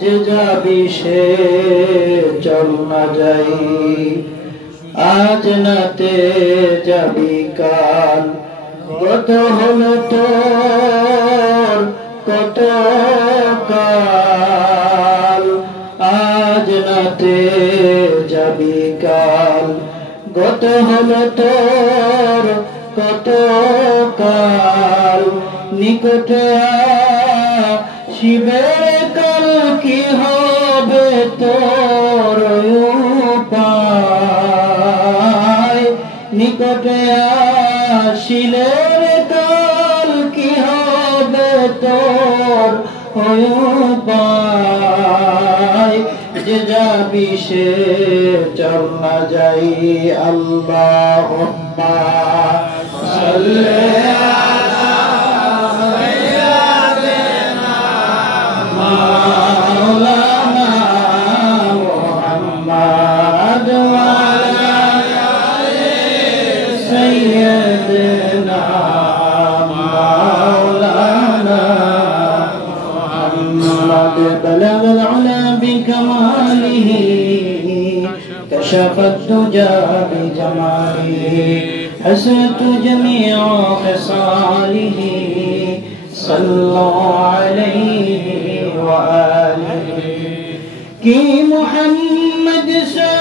যে যাবি সে চল না যাই, আজ নাতে যাবি কাল। কত হলো তোর কত কাল, আজ নাতে যাবি কাল। কত হলো তোর কত কাল, নিকটে শিবের কাল কি হবে তোর উপায়। নিকটে শিলের কাল কি হবে তোর উপায়। যে যাবি সে চল না যাই। আল্লাহুম্মা সাল্লি আলা সাইয়্যিদিনা মাওলানা মুহাম্মদ ওয়া আলা আলি সাইয়্যিদিনা মাওলানা মুহাম্মদ। বালাগাল উলা বিকামালিহি كشف الدجى بجماله، حسنت جميع خصاله، صلوا عليه وآله कि मोहम्मद से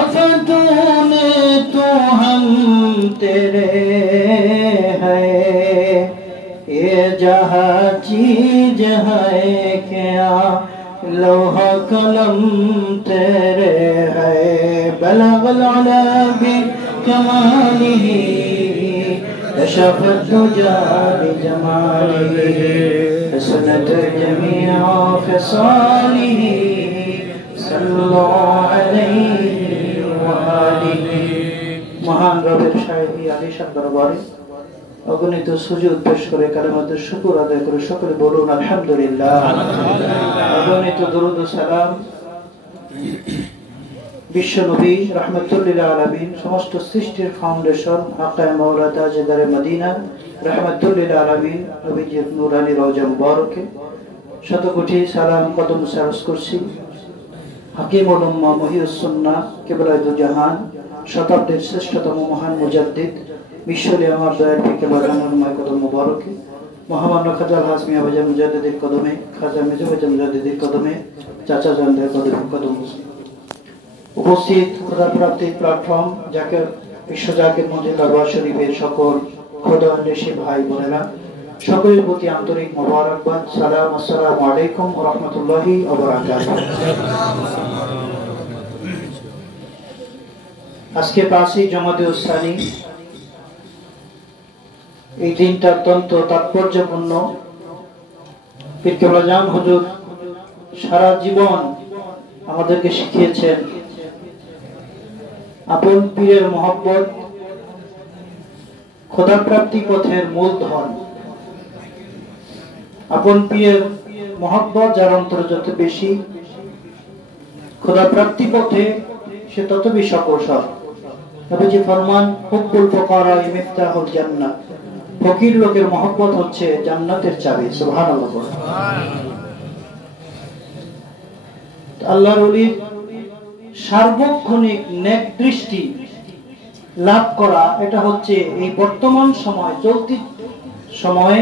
अफतून तो हम तेरे हैं। ये जहाँ चीज है क्या लोहा कलम तेरे है। बलगल उला बिकमालिही कशफ الدجى بجماله, حسنت جميع خصاله, صلوا عليه وآله। মহান রবের শাহী আলিশান দরবারে অগণিত সুজুদ পেশ করে কালেমাতুর শুকর আদায় করে সকলে বলুন আলহামদুলিল্লাহ। অগণিত দরুদ ও সালাম বিশ্ব নবী রাহমাতুল লিল আলামিন, সমস্ত সৃষ্টির ফাউন্ডেশন আকায়ে মাওলা তাজদারে মদিনা রাহমাতুল লিল আলামিন নবীজির নূরানী রওজা মুবারকে শত কোটি সালাম কদম সারস করছি। হাকিমুল উম্মাহ মুহিউস সুন্নাহ কিবলায়ে দু জাহান, শতাব্দীর শ্রেষ্ঠতম মহান মুজাদ্দিদ বিশ্বলি আমার দয়ার পিকে বাজানুরময় কদম মুবারকে, মহামান্য খাজা আল হাসমি আবাজান মুজাদ্দিদের কদমে, খাজা মেজু বাজান মুজাদ্দিদের কদমে, চাচা জানদের কদম উপস্থিত খোদা প্রাপ্তির প্ল্যাটফর্ম জাকির বিশ্ব জাকির মঞ্জিল দরবার শরীফের সকল খোদা অন্বেষী ভাই বোনেরা, সকলের প্রতি আন্তরিক মোবারকবাদ, সালাম, আসসালামু আলাইকুম ওয়া রাহমাতুল্লাহি ওয়া বারাকাতুহু। আজকে 5ই জমাদে উসসানি, এই দিনটা অত্যন্ত তাৎপর্যপূর্ণ। পীর কেবলা জান হুজুর সারা জীবন আমাদেরকে শিখিয়েছেন আপন পীরের মহব্বত খোদা প্রাপ্তি পথের মূলধন। আপন পীরের মহব্বত যার অন্তরে যত বেশি, খোদা প্রাপ্তি পথে সে তত বেশি অগ্রসর। নবীজি ফরমান হুব্বুল ফুকারা মিফতাহুল জান্নাহ, ফকির লোকের মহব্বত হচ্ছে জান্নাতের চাবি। সুবহানাল্লাহ। আল্লাহর ওলির সার্বক্ষণিক নেক দৃষ্টি লাভ করা, এটা হচ্ছে এই বর্তমান সময় চলতি সময়ে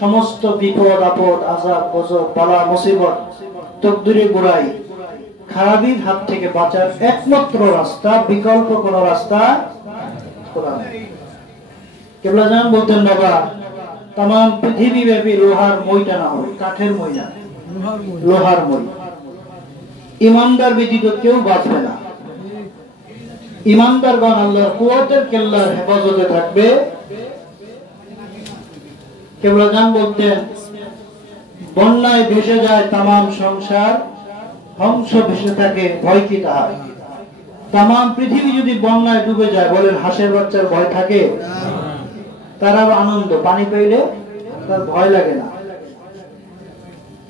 সমস্ত বিপদ আপদ আযাব গজব বালা মুসিবত তকদীরে গোড়াই খারাপির হাত থেকে বাঁচার একমাত্র রাস্তা, বিকল্প কোনো রাস্তা কোরআন। কেবলা জান বলতেন বাবা তাম পৃথিবী ব্যাপী লোহার মইটা না হয়, কাঠের মই না, লোহার মই। ইমানদার ব্যতীত কেউ বাঁচবে না। ইমানদারগণ আল্লাহর কুওয়াতের কেল্লার হেফাজতে থাকবে। কেবলা জান বলতেন বন্যায় ভেসে যায় তামাম সংসার, হংস ভেসে থাকে ভয় কি তাহার। তামাম পৃথিবী যদি বন্যায় ডুবে যায়, বলেন হাঁসের বাচ্চার ভয় থাকে? তার আনন্দ, পানি পেলে তার ভয় লাগে না।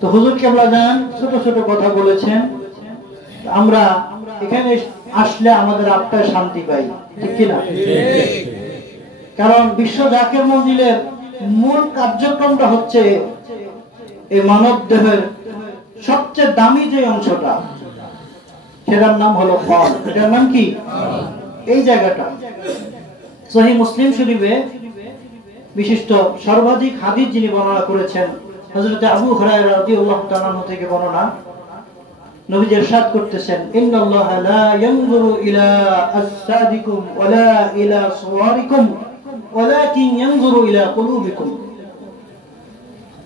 তো হুজুর কেবলা জান ছোট ছোট কথা বলেছেন, আমরা এখানে আসলে আমাদের আত্মায় শান্তি পাই, ঠিক কিনা? কারণ বিশ্ব জাকির মঞ্জিলের মূল কার্যক্রমটা হচ্ছে এই মানব দেহের সবচেয়ে দামি যে অংশটা, সেটার নাম হলো কল। এটার নাম কি? এই জায়গাটা সহিহ মুসলিম শরীফে বিশিষ্ট সর্বাধিক হাদিস যিনি বর্ণনা করেছেন, হযরত আবু হুরায়রা রাদিয়াল্লাহু তাআলা আনহু থেকে বর্ণনা, নবীজি ইরশাদ করতেছেন, ইন্নাল্লাহা লা ইয়ানজুরু ইলা আজসাদিকুম ওয়ালা ইলা সুওয়ারিকুম ওয়ালাকিন ইয়ানজুরু ইলা কুলুবিকুম।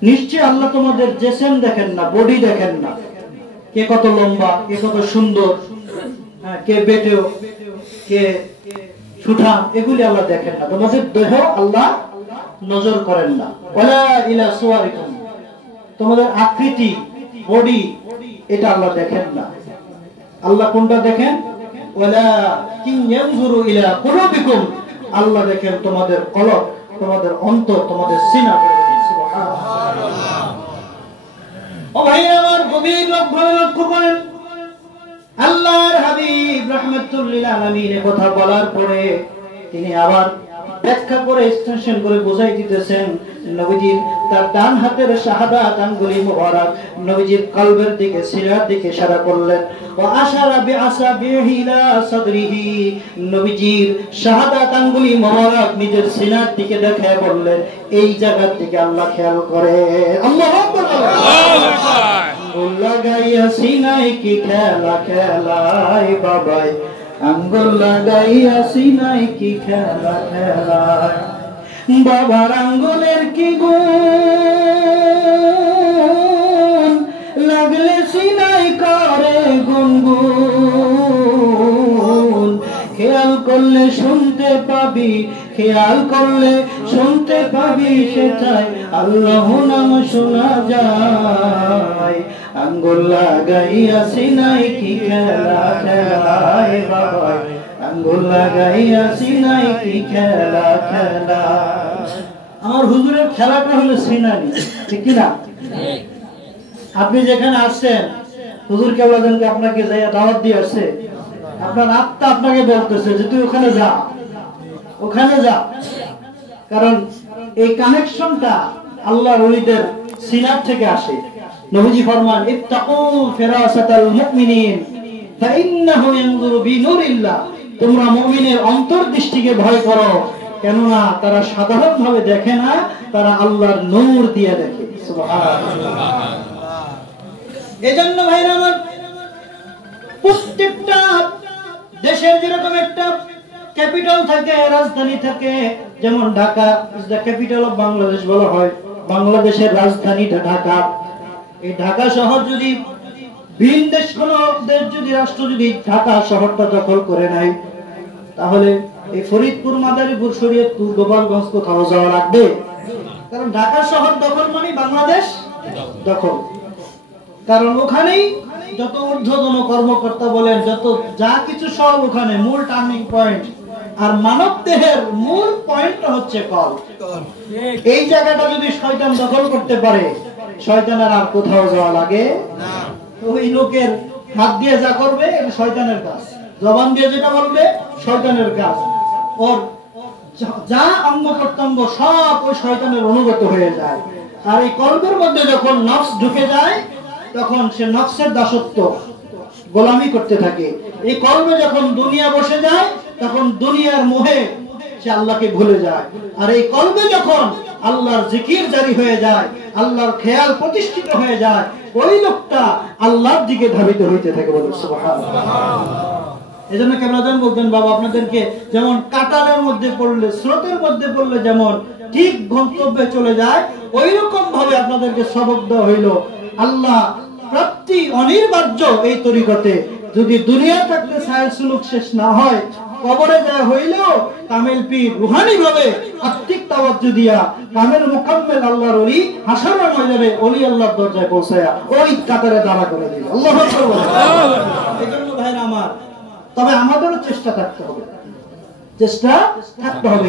নিশ্চয় আল্লাহ তোমাদের জিসম দেখেন না, বডি দেখেন না, কে কত লম্বা, কে কত সুন্দর, কে বেটেও, কে সুঠাম, এগুলি আল্লাহ দেখেন না। তোমাদের দেহ আল্লাহ নজর করেন না। ওয়ালা ইলা সুওয়ারিকুম, তোমাদের আকৃতি, বডি, এটা আল্লাহ দেখেন না। আল্লাহ কোনটা দেখেন? ওয়ালাকিন ইয়ানজুরু ইলা কুলুবিকুম, আল্লাহ দেখেন তোমাদের কলব, তোমাদের অন্তর, তোমাদের সিনা। সুবহানাল্লাহ। ও ভাই আমার, গভীর লক্ষ্য করেন, আল্লাহর হাবিব রাহমাতুল লিল আলামিন কথা বলার পরে তিনি আবার ব্যাখ্যা করে এক্সটেনশন করে বোঝাই দিতেছেন। নবীজির তার ডান হাতের শাহাদাত আঙ্গুলি মুবারক নবীজির কলবের দিকে, সিনার দিকে ইশারা করলেন। ওয়া আশারা বিআসাবিহি ইলা সাদরিহি, নবীজির শাহাদাত আঙ্গুলি মুবারক নিজের সিনার দিকে দেখায় বললেন, এই জায়গার দিকে আল্লাহ খেয়াল করে। আল্লাহু আকবার, আল্লাহু আকবার। আঙ্গুল লাগাইয়া সিনায় কি খেলা খেলায় বাবাই, আঙ্গুল লাগাইয়া সিনায় কি খেলা খেলায়, বাবার আঙ্গুলের কি গুণ, লাগলে সিনাই করে গুনগুন। খেয়াল করলে শুনতে পাবি, খেয়াল করলে শুনতে পাবি, সেটাই আল্লাহ নাম শোনা যায়। আঙ্গুল লাগাইয়া সিনাই কি খেলা খেলায় বাবা, আঙ্গুল লাগাইয়া সিনাই কি খেলা খেলা। আমার হুজুরের খেলাটা হলো সিনানি, ঠিক কিনা? আপনি যেখানে আসছেন, হুজুর কেবলাদেরকে আপনাকে যাইয়া দাওয়াত দিয়ে আসছে, আপনার আত্মা আপনাকে বলতেছে যে তুই ওখানে যা, ওখানে যা। কারণ এই কানেকশনটা আল্লাহর ওলিদের সিনার থেকে আসে। নবীজি ফরমান, ইত্তাকু ফিরাসাতাল মুমিনিন ফাইন্নাহু ইয়ানজুরু বিনুরিল্লাহ, তোমরা মুমিনের অন্তর্দৃষ্টিকে ভয় করো, কেননা তারা সাধারণভাবে দেখে না, তারা আল্লাহর নূর দিয়ে দেখে। সুবহানাল্লাহ। এজন্য ভাইরা আমার, প্রত্যেকটা দেশের যেরকম একটা ক্যাপিটাল থাকে, রাজধানী থাকে, যেমন Dhaka is the capital of Bangladesh বলা হয়, বাংলাদেশের রাজধানী ঢাকা। এই ঢাকা শহর যদি ভিন দেশ, কোন দেশ যদি, রাষ্ট্র যদি ঢাকা শহরটা দখল করে নেয়, তাহলে এই ফরিদপুর, মাদারীপুর, শরীয়তপুর, গোপালগঞ্জ কোথাও যাওয়া লাগবে? কারণ ঢাকা শহর দখল মানে বাংলাদেশ দখল। কারণ ওখানেই যত ঊর্ধ্বতন কর্মকর্তা বলেন, যত যা কিছু সব ওখানে মূল টার্নিং পয়েন্ট। আর মানব দেহের মূল পয়েন্টটা হচ্ছে কল। এই জায়গাটা যদি শয়তান দখল করতে পারে, শয়তানের আর কোথাও যাওয়া লাগে না। ওই লোকের হাত দিয়ে যা করবে এটা শয়তানের কাজ, জবান দিয়ে যেটা বলবে শয়তানের কাজ, ওর যা অঙ্গ প্রত্যঙ্গ সব ওই শয়তানের অনুগত হয়ে যায়। আর এই কলবের মধ্যে যখন নফস ঢুকে যায়, তখন সে নফসের দাসত্ব, গোলামি করতে থাকে। এই কলবে যখন দুনিয়া বসে যায়, তখন দুনিয়ার মোহে সে আল্লাহকে ভুলে যায়। আর এই কলবে যখন আল্লাহর জিকির জারি হয়ে যায়, আল্লাহর খেয়াল প্রতিষ্ঠিত হয়ে যায়, ওই লোকটা আল্লাহর দিকে ধাবিত হইতে থাকে। বলে সুবহানাল্লাহ। এজন্য কেবলাদান বলতেন, বাবা আপনাদেরকে যেমন কাটালের মধ্যে পড়লে, স্রোতের মধ্যে পড়লে যেমন ঠিক গন্তব্যে চলে যায়, ওই রকম ভাবে আপনাদেরকে সবক দেওয়া হইল। আল্লাহ প্রাপ্তি অনিবার্য এই তরিকতে। যদি দুনিয়া থাকতে সায়েল সুলুক শেষ না হয়, কবরে যায় হইলেও কামেল পীর রুহানি ভাবে আত্মিক তাওয়াজ্জু দিয়া কামেল মুকাম্মেল আল্লাহর ওলি হাসরের ময়দানে ওলি আল্লাহর দরজায় পৌঁছায়া ওই কাতারে দাঁড়া করে দিল। আল্লাহু আকবার। এজন্য ভাইরা আমার, তবে আমাদেরও চেষ্টা থাকতে হবে, চেষ্টা থাকতে হবে।